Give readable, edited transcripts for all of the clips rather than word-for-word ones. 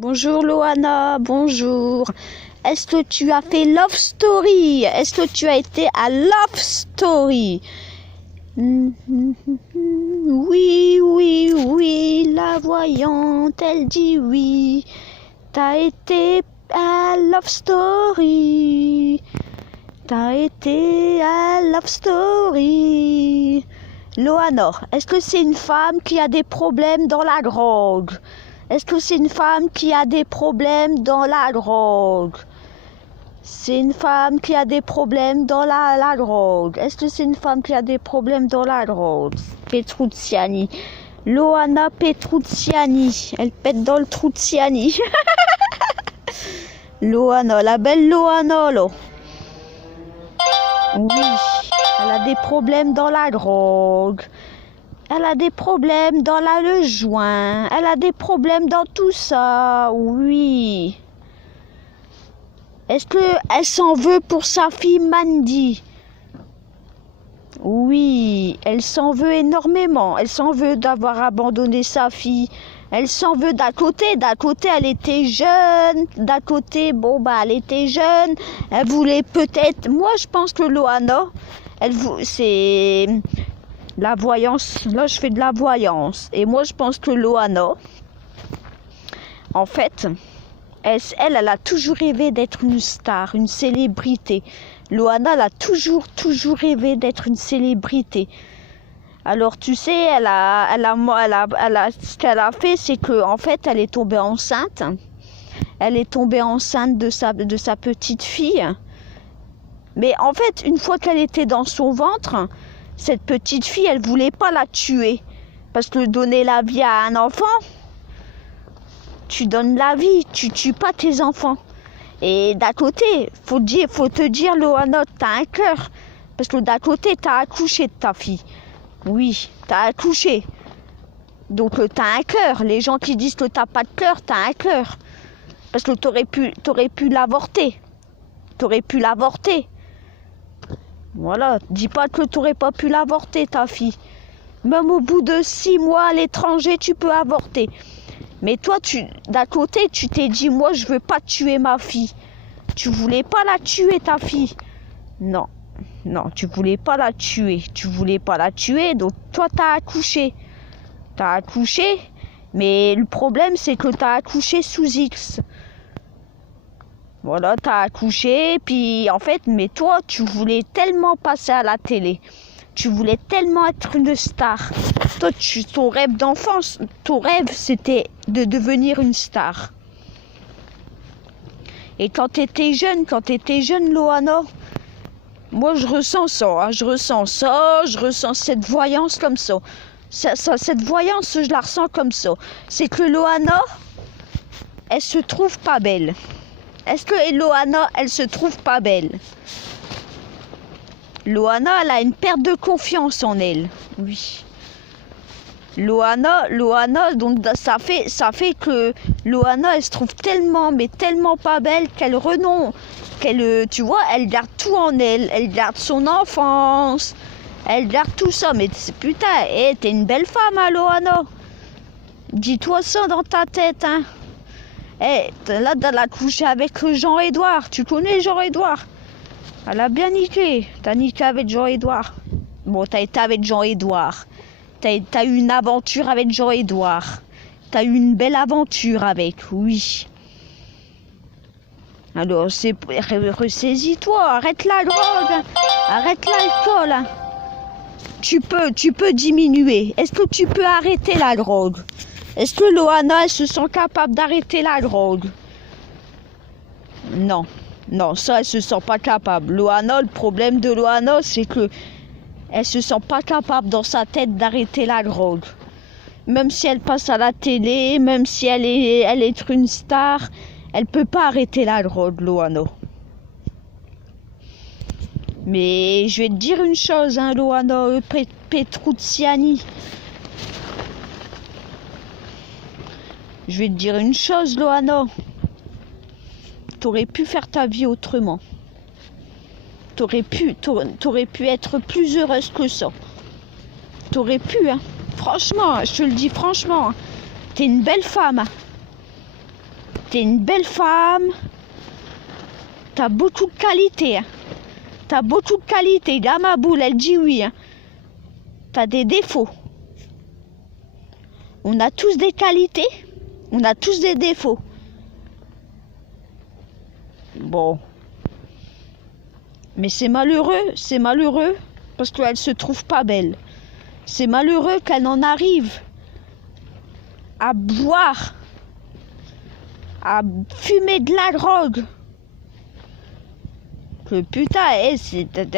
Bonjour Loana, bonjour. Est-ce que tu as fait Love Story? Est-ce que tu as été à Love Story? Oui, oui, oui, la voyante, elle dit oui. T'as été à Love Story. T'as été à Love Story. Loana, est-ce que c'est une femme qui a des problèmes dans la drogue? Est-ce que c'est une femme qui a des problèmes dans la drogue? C'est une femme qui a des problèmes dans la drogue. Est-ce que c'est une femme qui a des problèmes dans la drogue? Petrucciani. Loana Petrucciani. Elle pète dans le Trucciani. Loana, la belle Loana, là. Oui, elle a des problèmes dans la drogue. Elle a des problèmes dans le joint. Elle a des problèmes dans tout ça. Oui. Est-ce qu'elle s'en veut pour sa fille Mandy? Oui, elle s'en veut énormément. Elle s'en veut d'avoir abandonné sa fille. Elle s'en veut d'un côté. D'un côté, elle était jeune. D'un côté, bon, bah, elle était jeune. Elle voulait peut-être... Moi, je pense que Loana, c'est... La voyance, là je fais de la voyance. Et moi je pense que Loana, en fait, elle a toujours rêvé d'être une star, une célébrité. Loana, elle a toujours rêvé d'être une célébrité. Alors tu sais, ce qu'elle a fait, c'est que en fait, elle est tombée enceinte. Elle est tombée enceinte de sa petite fille. Mais en fait, une fois qu'elle était dans son ventre, cette petite fille, elle voulait pas la tuer. Parce que donner la vie à un enfant, tu donnes la vie, tu tues pas tes enfants. Et d'un côté, faut te dire, Loana, t'as un cœur. Parce que d'un côté, t'as accouché de ta fille. Oui, t'as accouché. Donc t'as un cœur. Les gens qui disent que t'as pas de cœur, t'as un cœur. Parce que t'aurais pu l'avorter. T'aurais pu l'avorter. Voilà, dis pas que tu n'aurais pas pu l'avorter, ta fille. Même au bout de 6 mois à l'étranger, tu peux avorter. Mais toi, d'un côté, tu t'es dit, moi, je veux pas tuer ma fille. Tu voulais pas la tuer, ta fille. Non, non, tu voulais pas la tuer. Tu voulais pas la tuer, donc toi, t'as accouché. T'as accouché, mais le problème, c'est que t'as accouché sous X. Voilà, t'as accouché, puis en fait, mais toi, tu voulais tellement passer à la télé. Tu voulais tellement être une star. Toi, ton rêve d'enfance, ton rêve, c'était de devenir une star. Et quand t'étais jeune, Loana, moi, je ressens ça, hein, je ressens cette voyance comme ça. Cette voyance, je la ressens comme ça. C'est que Loana, elle se trouve pas belle. Est-ce que Loana, elle se trouve pas belle? Loana, elle a une perte de confiance en elle. Oui. Loana, donc ça fait que Loana, elle se trouve tellement, mais tellement pas belle qu'elle renonce. Tu vois, elle garde tout en elle. Elle garde son enfance. Elle garde tout ça. Mais putain, t'es une belle femme, hein, Loana. Dis-toi ça dans ta tête, hein. Là, elle a couché avec Jean-Édouard. Tu connais Jean-Édouard? Elle a bien niqué. T'as niqué avec Jean-Édouard. Bon, t'as été avec Jean-Édouard. T'as eu une aventure avec Jean-Édouard. T'as eu une belle aventure avec, oui. Alors, ressaisis-toi. Arrête la drogue. Arrête l'alcool. Tu peux diminuer. Est-ce que tu peux arrêter la drogue? Est-ce que Loana, elle se sent capable d'arrêter la drogue? Non. Non, ça, elle se sent pas capable. Loana, le problème de Loana, c'est que elle se sent pas capable dans sa tête d'arrêter la drogue. Même si elle passe à la télé, même si elle est une star, elle peut pas arrêter la drogue, Loana. Mais je vais te dire une chose, hein, Loana Petrucciani. Je vais te dire une chose, Loana. T'aurais pu faire ta vie autrement. T'aurais pu être plus heureuse que ça. T'aurais pu, hein. Franchement, je te le dis franchement. T'es une belle femme. T'es une belle femme. T'as beaucoup de qualité. Hein. T'as beaucoup de qualité. Là, ma boule, elle dit oui. Hein. T'as des défauts. On a tous des qualités. On a tous des défauts. Bon. Mais c'est malheureux parce qu'elle se trouve pas belle. C'est malheureux qu'elle en arrive à boire, à fumer de la drogue. Que putain,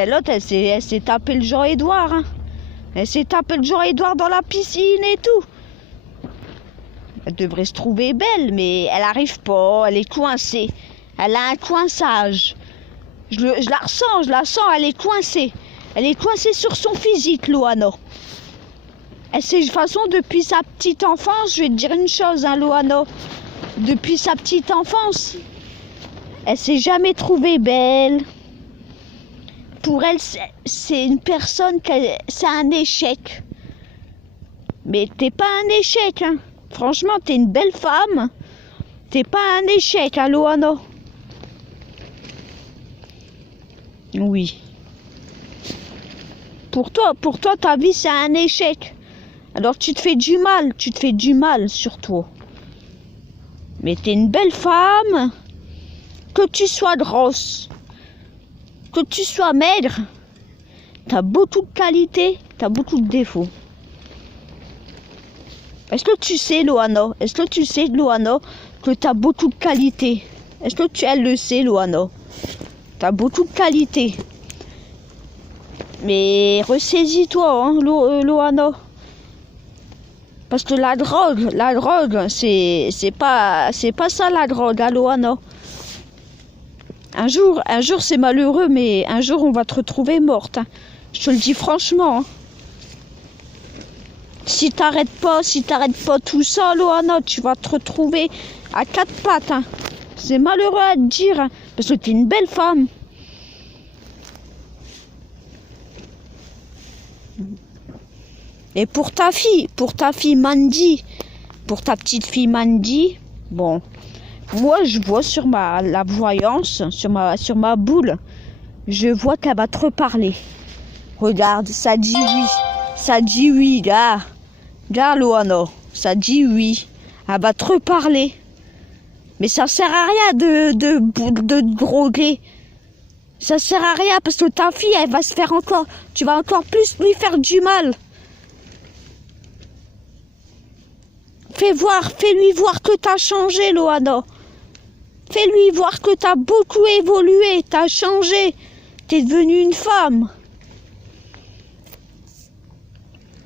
l'autre, elle s'est tapé le Jean-Édouard. Hein. Elle s'est tapé le Jean-Édouard dans la piscine et tout. Elle devrait se trouver belle, mais elle arrive pas, elle est coincée. Elle a un coinçage. Je la sens, elle est coincée. Elle est coincée sur son physique, Loana. Elle sait, de toute façon, depuis sa petite enfance, je vais te dire une chose, hein, Loana. Depuis sa petite enfance, elle s'est jamais trouvée belle. Pour elle, c'est une personne, c'est un échec. Mais t'es pas un échec, hein. Franchement, t'es une belle femme. T'es pas un échec, hein, Loana. Oui. Pour toi, ta vie, c'est un échec. Alors tu te fais du mal sur toi. Mais t'es une belle femme. Que tu sois grosse, que tu sois maigre, t'as beaucoup de qualités, t'as beaucoup de défauts. Est-ce que tu sais, Loana, que t'as beaucoup de qualités? Est-ce que elle le sait, Loana? T'as beaucoup de qualités. Mais ressaisis-toi, hein, Loana. Parce que la drogue, c'est pas ça la drogue, hein, Loana. Un jour c'est malheureux, mais un jour on va te retrouver morte. Hein. Je te le dis franchement. Hein. Si t'arrêtes pas tout ça, Loana, tu vas te retrouver à quatre pattes. Hein. C'est malheureux à te dire, hein, parce que t'es une belle femme. Et pour ta fille Mandy, pour ta petite fille Mandy, bon, moi je vois sur la voyance, sur ma boule, je vois qu'elle va te reparler. Regarde, ça dit oui, là, Loana, ça dit oui, elle va te reparler. Mais ça sert à rien de droguer. Ça sert à rien parce que ta fille, elle va se faire encore, tu vas encore plus lui faire du mal. Fais-lui voir que t'as changé, Loana. Fais-lui voir que t'as beaucoup évolué, t'as changé. T'es devenue une femme.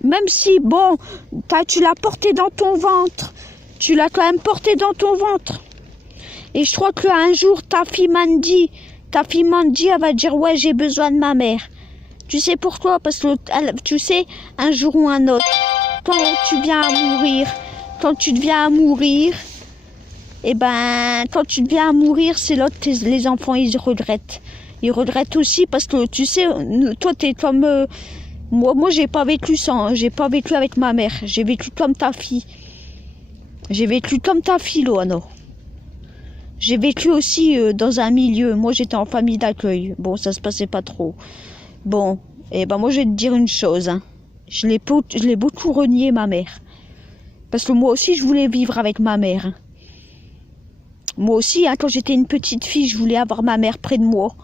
Même si, bon, tu l'as porté dans ton ventre. Tu l'as quand même porté dans ton ventre. Et je crois qu'un jour, ta fille Mandy, elle va dire, ouais, j'ai besoin de ma mère. Tu sais pourquoi? Parce que, tu sais, un jour ou un autre, quand tu deviens à mourir, c'est l'autre, les enfants, ils regrettent. Ils regrettent aussi parce que, tu sais, toi, t'es comme... moi, j'ai pas vécu ça. Hein. J'ai pas vécu avec ma mère. J'ai vécu comme ta fille. Loana. J'ai vécu aussi dans un milieu. Moi, j'étais en famille d'accueil. Bon, ça se passait pas trop. Bon, et ben moi, je vais te dire une chose. Hein. Je l'ai beaucoup renié, ma mère. Parce que moi aussi, je voulais vivre avec ma mère. Hein. Moi aussi, hein, quand j'étais une petite fille, je voulais avoir ma mère près de moi.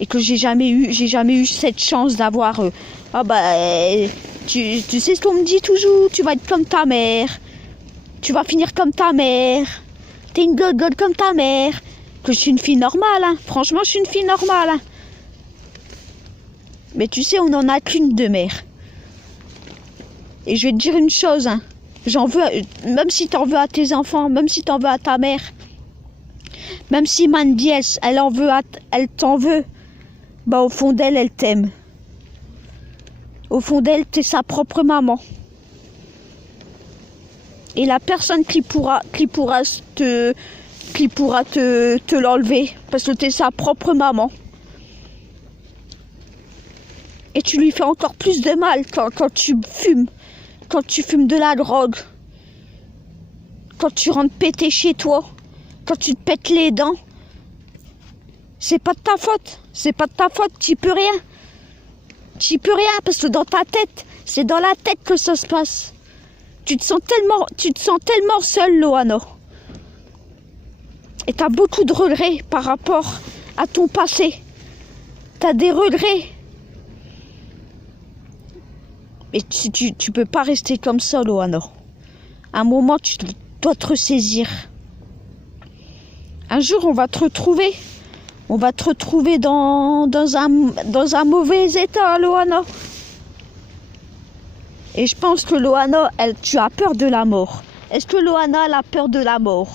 Et que j'ai jamais eu cette chance d'avoir... tu sais ce qu'on me dit toujours, tu vas être comme ta mère. Tu vas finir comme ta mère. T'es une gogotte comme ta mère. Que je suis une fille normale, hein. Franchement, je suis une fille normale. Hein. Mais tu sais, on n'en a qu'une de mère. Et je vais te dire une chose, hein. J'en veux, même si t'en veux à tes enfants, même si t'en veux à ta mère, même si Mandy, elle t'en veut, bah au fond d'elle, elle t'aime. Au fond d'elle, t'es sa propre maman. Et la personne qui pourra te l'enlever, parce que t'es sa propre maman. Et tu lui fais encore plus de mal quand tu fumes. Quand tu fumes de la drogue, quand tu rentres pété chez toi, quand tu te pètes les dents, c'est pas de ta faute. C'est pas de ta faute, tu peux rien. Tu peux rien parce que dans ta tête, c'est dans la tête que ça se passe. Tu te sens tellement seule, Loana. Et tu as beaucoup de regrets par rapport à ton passé. Tu as des regrets. Mais tu peux pas rester comme ça, Loana. À un moment, tu dois te ressaisir. Un jour, on va te retrouver. On va te retrouver dans un mauvais état, Loana. Et je pense que Loana, tu as peur de la mort. Est-ce que Loana, elle a peur de la mort?